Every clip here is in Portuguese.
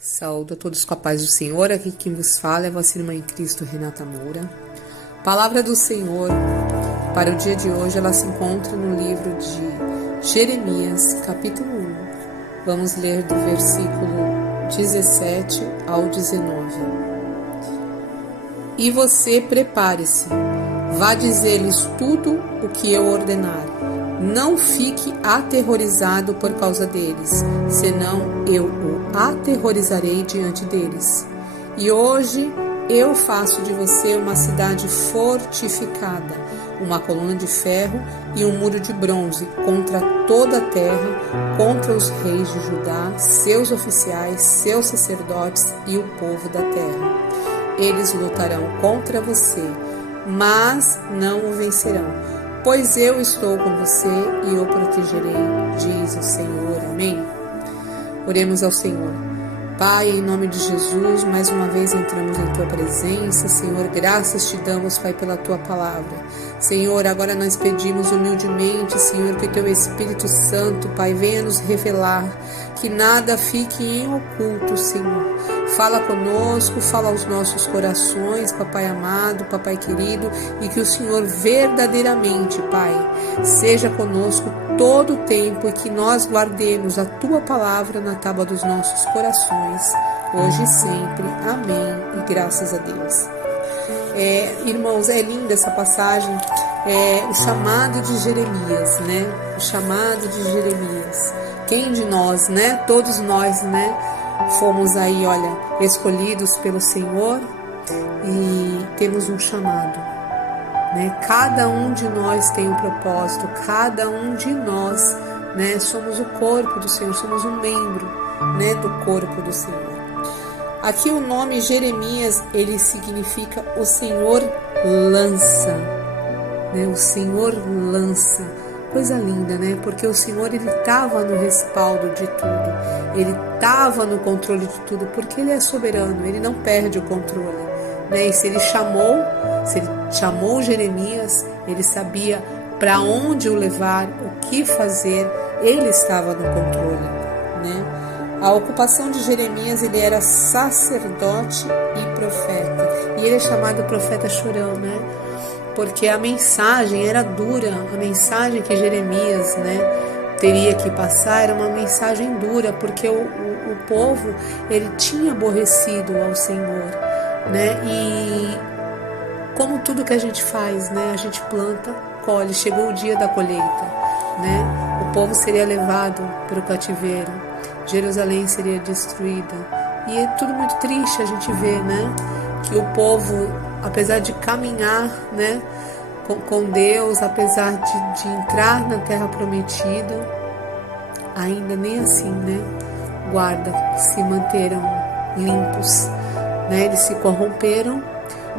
Saúdo a todos com a paz do Senhor. Aqui quem vos fala é vossa irmã em Cristo, Renata Moura. Palavra do Senhor para o dia de hoje, ela se encontra no livro de Jeremias, capítulo 1. Vamos ler do versículo 17 ao 19. E você prepare-se, vá dizer-lhes tudo o que eu ordenar. Não fique aterrorizado por causa deles, senão eu o aterrorizarei diante deles. E hoje eu faço de você uma cidade fortificada, uma coluna de ferro e um muro de bronze contra toda a terra, contra os reis de Judá, seus oficiais, seus sacerdotes e o povo da terra. Eles lutarão contra você, mas não o vencerão, pois eu estou com você e o protegerei, diz o Senhor. Amém? Oremos ao Senhor. Pai, em nome de Jesus, mais uma vez entramos em Tua presença. Senhor, graças te damos, Pai, pela Tua palavra. Senhor, agora nós pedimos humildemente, Senhor, que Teu Espírito Santo, Pai, venha nos revelar, que nada fique em oculto, Senhor. Fala conosco, fala aos nossos corações, Papai amado, Papai querido, e que o Senhor verdadeiramente, Pai, seja conosco todo o tempo e que nós guardemos a Tua palavra na tábua dos nossos corações, hoje e sempre. Amém. E graças a Deus. Irmãos, é linda essa passagem, o chamado de Jeremias, né? O chamado de Jeremias. Quem de nós, né? Todos nós, né? Fomos aí, olha, escolhidos pelo Senhor e temos um chamado, né? Cada um de nós tem um propósito, cada um de nós, né? Somos o corpo do Senhor, somos um membro, né? Do corpo do Senhor. Aqui o nome Jeremias, ele significa o Senhor lança, né? O Senhor lança. Coisa linda, né? Porque o Senhor, ele estava no respaldo de tudo, ele estava no controle de tudo, porque ele é soberano, ele não perde o controle, né? E se ele chamou Jeremias, ele sabia para onde o levar, o que fazer, ele estava no controle, né? A ocupação de Jeremias, ele era sacerdote e profeta, e ele é chamado profeta chorão, né? Porque a mensagem era dura, a mensagem que Jeremias, né, teria que passar era uma mensagem dura, porque o povo, ele tinha aborrecido ao Senhor, né, e como tudo que a gente faz, né, a gente planta, colhe, chegou o dia da colheita, né, o povo seria levado para o cativeiro, Jerusalém seria destruída, e é tudo muito triste a gente ver, né, que o povo, apesar de caminhar, né, com Deus, apesar de entrar na terra prometida, ainda nem assim, né, se manteram limpos, né, eles se corromperam,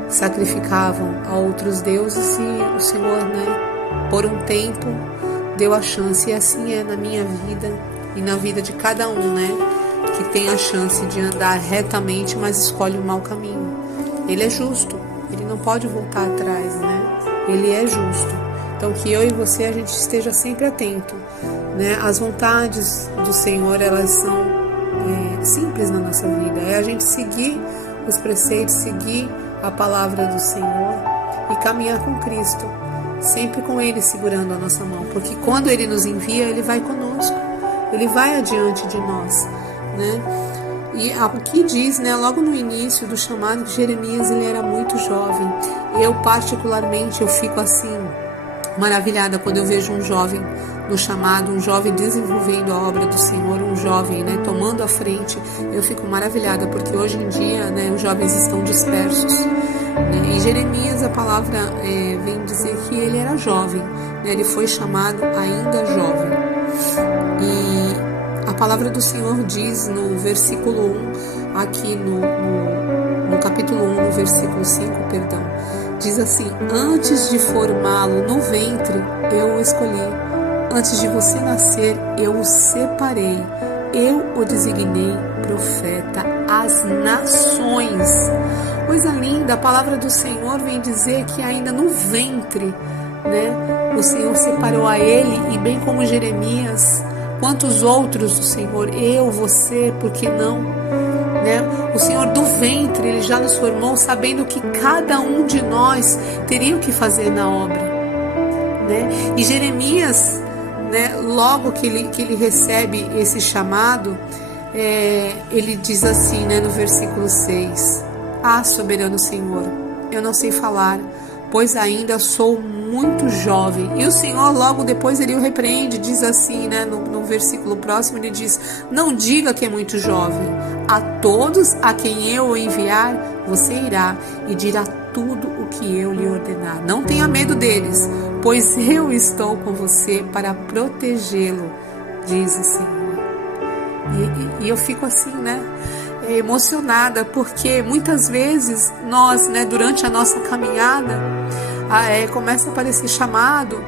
sacrificavam a outros deuses e o Senhor, né, por um tempo deu a chance, e assim é na minha vida e na vida de cada um, né, que tem a chance de andar retamente, mas escolhe o mau caminho. Ele é justo, ele não pode voltar atrás, né? Ele é justo. Então que eu e você, a gente esteja sempre atento, né? As vontades do Senhor, elas são simples na nossa vida. É a gente seguir os preceitos, seguir a palavra do Senhor e caminhar com Cristo, sempre com Ele segurando a nossa mão, porque quando Ele nos envia, Ele vai conosco, Ele vai adiante de nós, né? E aqui diz, né, logo no início do chamado, que Jeremias, ele era muito jovem. Eu particularmente, eu fico assim, maravilhada quando eu vejo um jovem no chamado, um jovem desenvolvendo a obra do Senhor, um jovem, né, tomando a frente. Eu fico maravilhada, porque hoje em dia, né, os jovens estão dispersos, né? E Jeremias, a palavra vem dizer que ele era jovem, né? Ele foi chamado ainda jovem. E a palavra do Senhor diz no versículo 1, aqui no capítulo 1, no versículo 5, perdão, diz assim: antes de formá-lo no ventre, eu o escolhi. Antes de você nascer, eu o separei. Eu o designei profeta às nações. Coisa linda, a palavra do Senhor vem dizer que ainda no ventre, né, o Senhor separou a ele, e bem como Jeremias, quantos outros do Senhor, eu, você, por que não? né? O Senhor do ventre, Ele já nos formou sabendo que cada um de nós teria o que fazer na obra, né? E Jeremias, né, logo que ele recebe esse chamado, ele diz assim, né, no versículo 6: Ah, soberano Senhor, eu não sei falar, pois ainda sou muito jovem. E o Senhor logo depois ele o repreende, diz assim, né, no versículo próximo, ele diz: Não diga que é muito jovem. A todos a quem eu o enviar, você irá e dirá tudo o que eu lhe ordenar. Não tenha medo deles, pois eu estou com você para protegê-lo, diz o Senhor. E eu fico assim, né, emocionada, porque muitas vezes nós, né, durante a nossa caminhada, começa a aparecer chamado.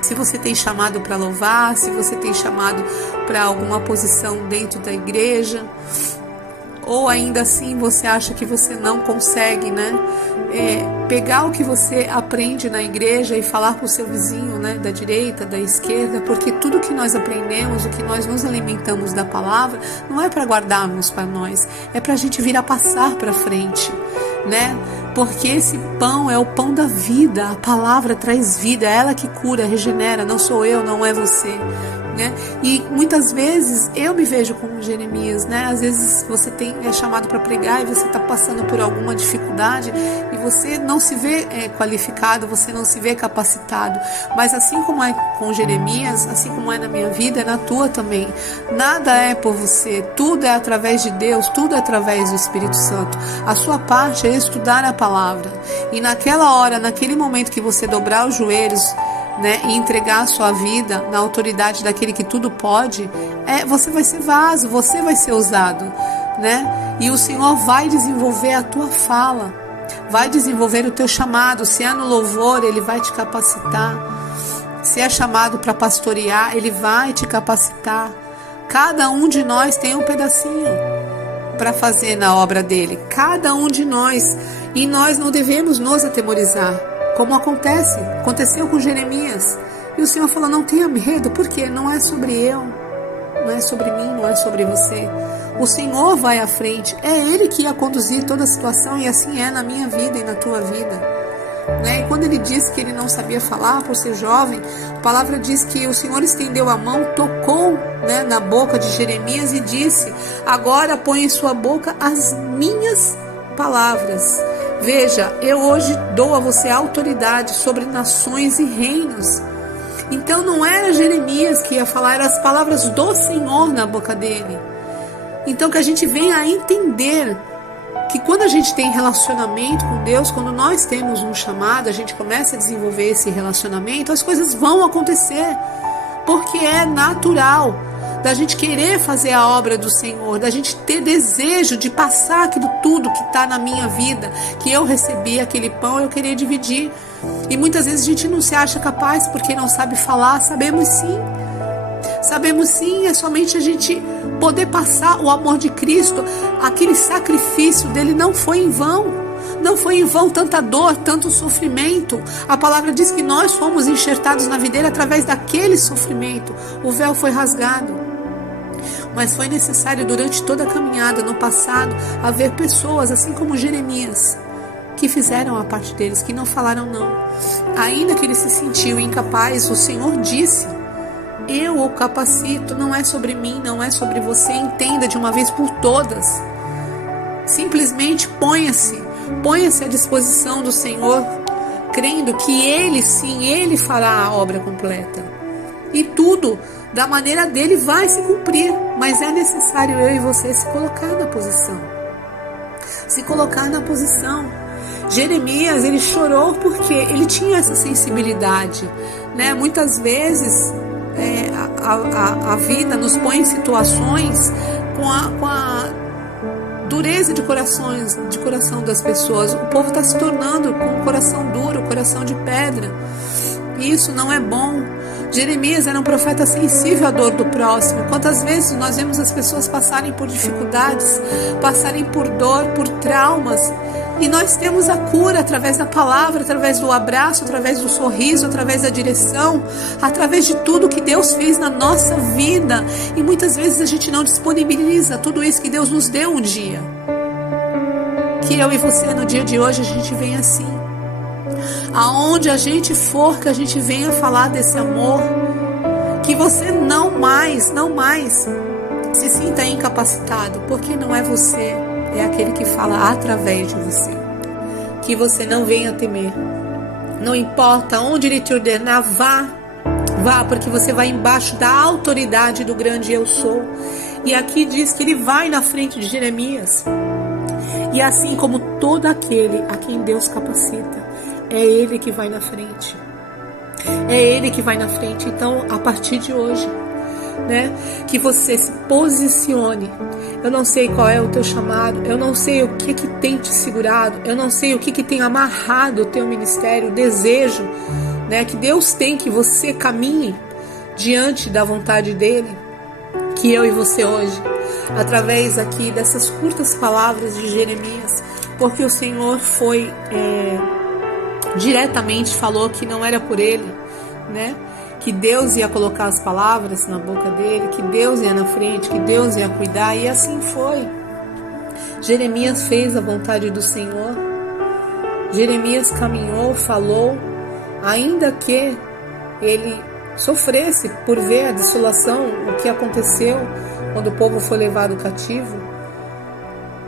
Se você tem chamado para louvar, se você tem chamado para alguma posição dentro da igreja, ou ainda assim você acha que você não consegue, né, pegar o que você aprende na igreja e falar para o seu vizinho, né, da direita, da esquerda, porque tudo que nós aprendemos, o que nós nos alimentamos da palavra, não é para guardarmos para nós, é para a gente vir a passar para frente, né? Porque esse pão é o pão da vida, a palavra traz vida, é ela que cura, regenera, não sou eu, não é você, né? E muitas vezes eu me vejo como Jeremias, né? Às vezes você é chamado para pregar e você está passando por alguma dificuldade e você não se vê qualificado, você não se vê capacitado, mas assim como é com Jeremias, assim como é na minha vida, é na tua também. Nada é por você, tudo é através de Deus, tudo é através do Espírito Santo. A sua parte é estudar a palavra, e naquela hora, naquele momento que você dobrar os joelhos, né, e entregar a sua vida na autoridade daquele que tudo pode, você vai ser vaso, você vai ser usado, né? E o Senhor vai desenvolver a tua fala, vai desenvolver o teu chamado. Se é no louvor, Ele vai te capacitar. Se é chamado para pastorear, Ele vai te capacitar. Cada um de nós tem um pedacinho para fazer na obra dele, cada um de nós, e nós não devemos nos atemorizar, como aconteceu com Jeremias. E o Senhor falou: não tenha medo, porque não é sobre eu, não é sobre mim, não é sobre você. O Senhor vai à frente, é Ele que ia conduzir toda a situação, e assim é na minha vida e na tua vida, né? E quando ele disse que ele não sabia falar por ser jovem, a palavra diz que o Senhor estendeu a mão, tocou, né, na boca de Jeremias e disse: agora põe em sua boca as minhas palavras. Veja, eu hoje dou a você autoridade sobre nações e reinos. Então não era Jeremias que ia falar, eram as palavras do Senhor na boca dele. Então que a gente venha a entender que quando a gente tem relacionamento com Deus, quando nós temos um chamado, a gente começa a desenvolver esse relacionamento, as coisas vão acontecer, porque é natural da gente querer fazer a obra do Senhor, da gente ter desejo de passar aquilo tudo que está na minha vida, que eu recebi aquele pão, eu queria dividir. E muitas vezes a gente não se acha capaz porque não sabe falar. Sabemos sim, é somente a gente poder passar o amor de Cristo. Aquele sacrifício dele não foi em vão. Não foi em vão tanta dor, tanto sofrimento. A palavra diz que nós fomos enxertados na videira através daquele sofrimento. O véu foi rasgado. Mas foi necessário durante toda a caminhada no passado haver pessoas, assim como Jeremias, que fizeram a parte deles, que não falaram não. Ainda que ele se sentiu incapaz, o Senhor disse: eu o capacito, não é sobre mim, não é sobre você. Entenda de uma vez por todas. Simplesmente ponha-se à disposição do Senhor, crendo que Ele sim, Ele fará a obra completa. E tudo da maneira dele vai se cumprir, mas é necessário eu e você se colocar na posição. Se colocar na posição. Jeremias, ele chorou porque ele tinha essa sensibilidade, né? Muitas vezes a vida nos põe em situações com a dureza de coração das pessoas. O povo está se tornando com um coração duro, coração de pedra. E isso não é bom. Jeremias era um profeta sensível à dor do próximo. Quantas vezes nós vemos as pessoas passarem por dificuldades, passarem por dor, por traumas, E nós temos a cura através da palavra, através do abraço, através do sorriso, através da direção, através de tudo que Deus fez na nossa vida. E muitas vezes a gente não disponibiliza tudo isso que Deus nos deu um dia. Que eu e você no dia de hoje a gente venha assim. Aonde a gente for, que a gente venha falar desse amor. Que você não mais se sinta incapacitado, porque não é você, é aquele que fala através de você. Que você não venha temer. Não importa onde Ele te ordenar, vá, porque você vai embaixo da autoridade do grande eu sou. E aqui diz que Ele vai na frente de Jeremias. E assim como todo aquele a quem Deus capacita, é Ele que vai na frente. É Ele que vai na frente. Então, a partir de hoje, né, que você se posicione. Eu não sei qual é o teu chamado, eu não sei o que tem te segurado, eu não sei o que tem amarrado o teu ministério, o desejo, né, que Deus tem que você caminhe diante da vontade dEle. Que eu e você hoje, através aqui dessas curtas palavras de Jeremias, porque o Senhor foi diretamente falou que não era por ele, né? Que Deus ia colocar as palavras na boca dele, que Deus ia na frente, que Deus ia cuidar, e assim foi. Jeremias fez a vontade do Senhor. Jeremias caminhou, falou, ainda que ele sofresse por ver a desolação, o que aconteceu quando o povo foi levado cativo,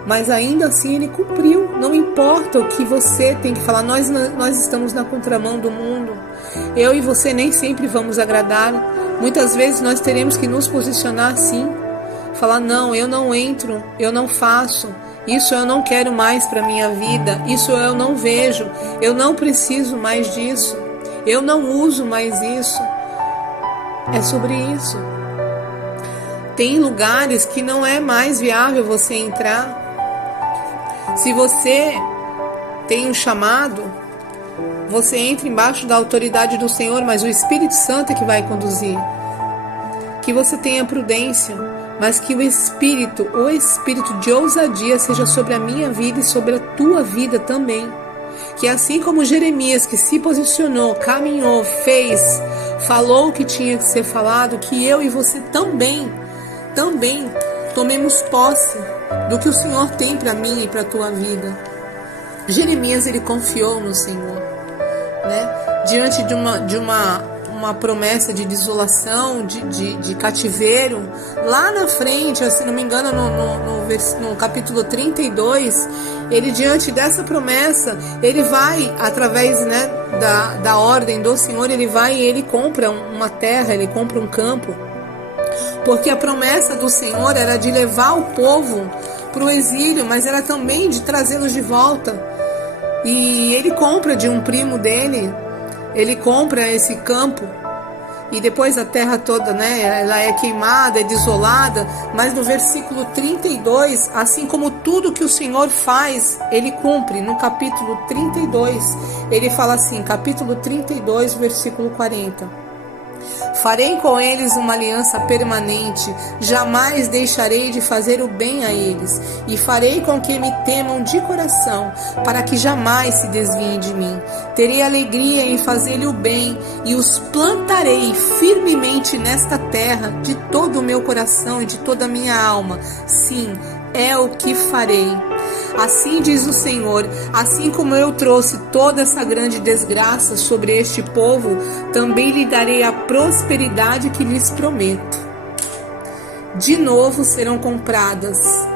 mas ainda assim ele cumpriu. Não importa o que você tem que falar, nós estamos na contramão do mundo. Eu e você nem sempre vamos agradar. Muitas vezes nós teremos que nos posicionar assim, falar: não, eu não entro, eu não faço, isso eu não quero mais para minha vida, isso eu não vejo, eu não preciso mais disso, eu não uso mais isso. É sobre isso. Tem lugares que não é mais viável você entrar. Se você tem um chamado, você entra embaixo da autoridade do Senhor, mas o Espírito Santo é que vai conduzir. Que você tenha prudência, mas que o Espírito de ousadia seja sobre a minha vida e sobre a tua vida também. Que assim como Jeremias, que se posicionou, caminhou, fez, falou o que tinha que ser falado, que eu e você também tomemos posse do que o Senhor tem para mim e para a tua vida. Jeremias, ele confiou no Senhor, né? Diante de uma promessa de desolação, de cativeiro, lá na frente, se não me engano, no capítulo 32, ele, diante dessa promessa, ele vai, através, né, da ordem do Senhor, ele vai e ele compra uma terra, ele compra um campo, porque a promessa do Senhor era de levar o povo para o exílio, mas era também de trazê-los de volta. E ele compra de um primo dele, ele compra esse campo, e depois a terra toda, né, ela é queimada, é desolada, mas no versículo 32, assim como tudo que o Senhor faz, ele cumpre. No capítulo 32, ele fala assim, capítulo 32, versículo 40. Farei com eles uma aliança permanente, jamais deixarei de fazer o bem a eles, e farei com que me temam de coração, para que jamais se desviem de mim. Terei alegria em fazer-lhe o bem, e os plantarei firmemente nesta terra, de todo o meu coração e de toda a minha alma. Sim, é o que farei. Assim diz o Senhor, assim como eu trouxe toda essa grande desgraça sobre este povo, também lhe darei a prosperidade que lhes prometo. De novo serão compradas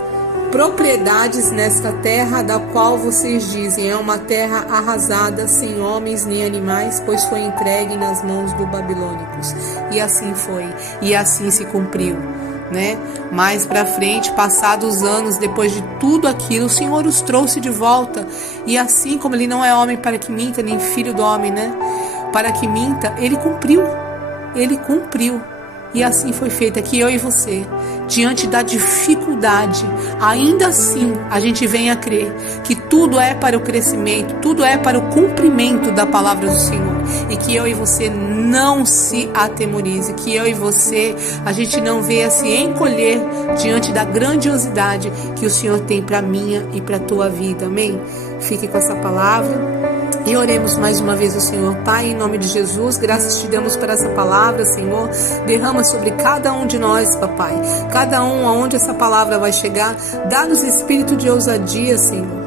propriedades nesta terra, da qual vocês dizem, é uma terra arrasada, sem homens nem animais, pois foi entregue nas mãos dos babilônicos. E assim foi, e assim se cumpriu. Né? Mais para frente, passados anos, depois de tudo aquilo, o Senhor os trouxe de volta. E assim como ele não é homem para que minta, nem filho do homem, né, para que minta, ele cumpriu. E assim foi feito. Aqui eu e você, diante da dificuldade, ainda assim a gente vem a crer que tudo é para o crescimento, tudo é para o cumprimento da palavra do Senhor. e que eu e você não se atemorize, que eu e você, a gente não venha se encolher diante da grandiosidade que o Senhor tem para minha e para tua vida, amém? Fique com essa palavra. E oremos mais uma vez ao Senhor. Pai, em nome de Jesus, graças te damos por essa palavra, Senhor. Derrama sobre cada um de nós, papai. Cada um aonde essa palavra vai chegar. Dá-nos espírito de ousadia, Senhor.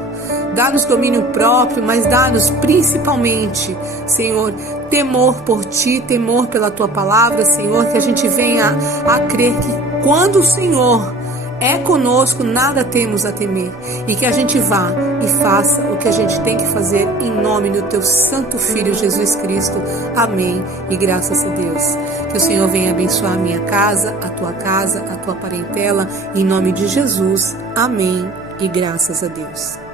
Dá-nos domínio próprio, mas dá-nos principalmente, Senhor, temor por Ti, temor pela Tua palavra, Senhor, que a gente venha a crer que quando o Senhor é conosco, nada temos a temer, e que a gente vá e faça o que a gente tem que fazer em nome do Teu Santo Filho Jesus Cristo. Amém. E graças a Deus. Que o Senhor venha abençoar a minha casa, a tua parentela, em nome de Jesus. Amém. E graças a Deus.